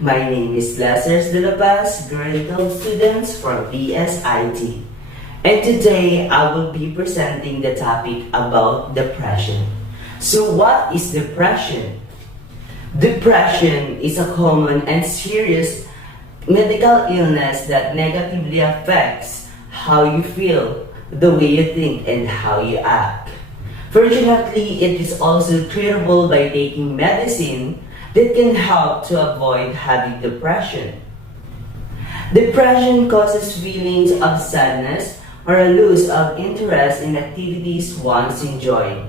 My name is Lazarus de la Paz, grade 12 students from PSIT. And today I will be presenting the topic about depression. So what is depression? Depression is a common and serious medical illness that negatively affects how you feel, the way you think, and how you act. Fortunately, it is also treatable by taking medicine that can help to avoid having depression. Depression causes feelings of sadness or a loss of interest in activities once enjoyed.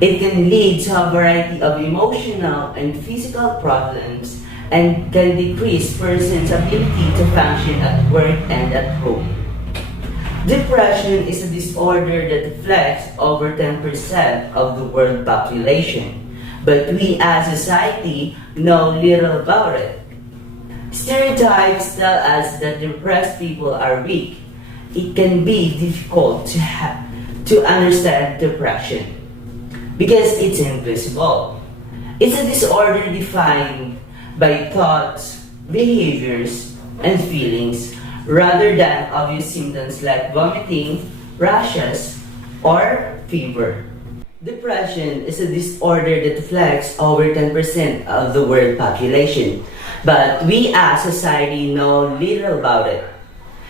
It can lead to a variety of emotional and physical problems and can decrease person's ability to function at work and at home. Depression is a disorder that affects over 10% of the world population, but we as a society know little about it. Stereotypes tell us that depressed people are weak. It can be difficult to understand depression because it's invisible. It's a disorder defined by thoughts, behaviors, and feelings rather than obvious symptoms like vomiting, rashes, or fever. Depression is a disorder that affects over 10% of the world population, but we as society know little about it.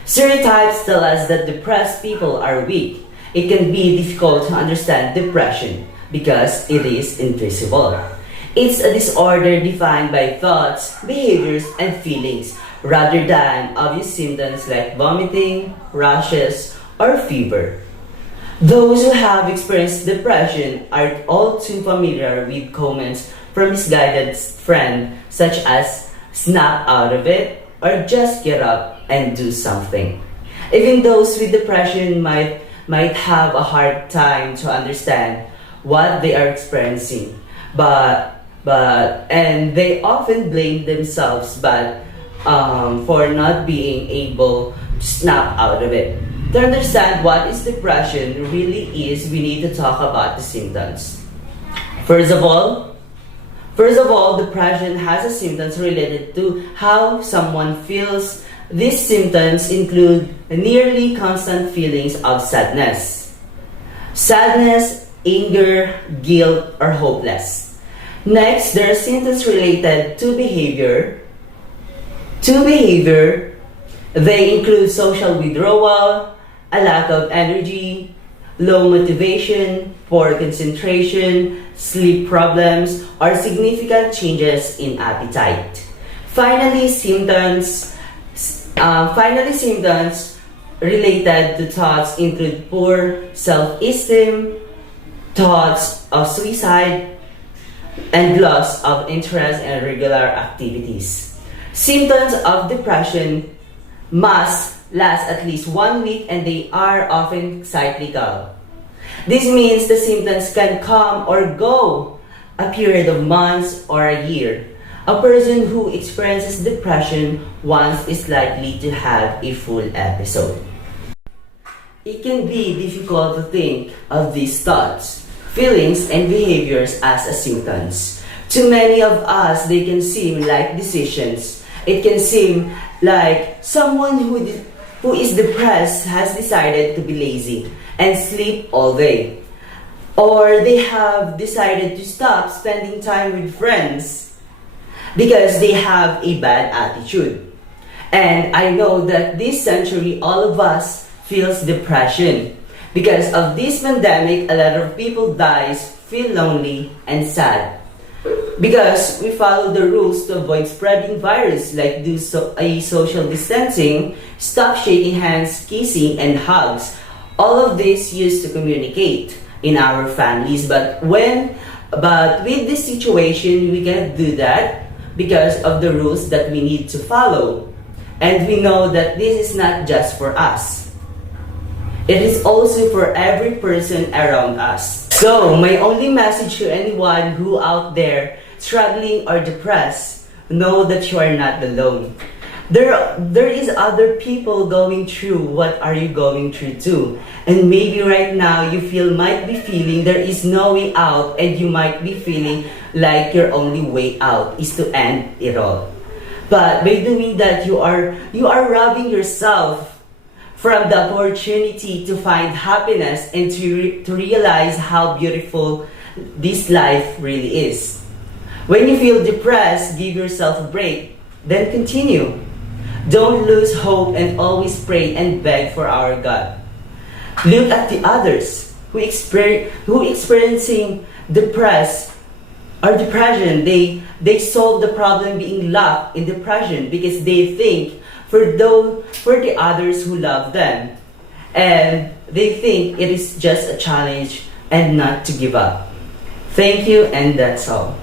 Stereotypes tell us that depressed people are weak. It can be difficult to understand depression because it is invisible. It's a disorder defined by thoughts, behaviors, and feelings rather than obvious symptoms like vomiting, rashes, or fever. Those who have experienced depression are all too familiar with comments from misguided friends such as snap out of it or just get up and do something. Even those with depression might have a hard time to understand what they are experiencing, and they often blame themselves for not being able to snap out of it. To understand what is depression really is, we need to talk about the symptoms. First of all, depression has a symptoms related to how someone feels. These symptoms include nearly constant feelings of sadness, anger, guilt, or hopeless. Next, there are symptoms related to behavior. They include social withdrawal, a lack of energy, low motivation, poor concentration, sleep problems, or significant changes in appetite. Finally, symptoms related to thoughts include poor self-esteem, thoughts of suicide, and loss of interest in regular activities. Symptoms of depression must last at least 1 week and they are often cyclical. This means the symptoms can come or go a period of months or a year. A person who experiences depression once is likely to have a full episode. It can be difficult to think of these thoughts, feelings, and behaviors as symptoms. To many of us, they can seem like decisions. It can seem like someone who is depressed has decided to be lazy and sleep all day. Or they have decided to stop spending time with friends because they have a bad attitude. And I know that this century all of us feels depression. Because of this pandemic, a lot of people feel lonely and sad. Because we follow the rules to avoid spreading virus like social distancing, stop shaking hands, kissing, and hugs. All of this used to communicate in our families, but with this situation, we cannot do that because of the rules that we need to follow. And we know that this is not just for us. It is also for every person around us. So, my only message to anyone who out there struggling or depressed, know that you are not alone. There is other people going through what are you going through too. And maybe right now you might be feeling there is no way out, and you might be feeling like your only way out is to end it all. But by doing that, you are robbing yourself from the opportunity to find happiness and to realize how beautiful this life really is. When you feel depressed, give yourself a break, then continue. Don't lose hope and always pray and beg for our God. Look at the others who experiencing depression. They solve the problem being locked in depression because they think for the others who love them, and they think it is just a challenge and not to give up. Thank you, and that's all.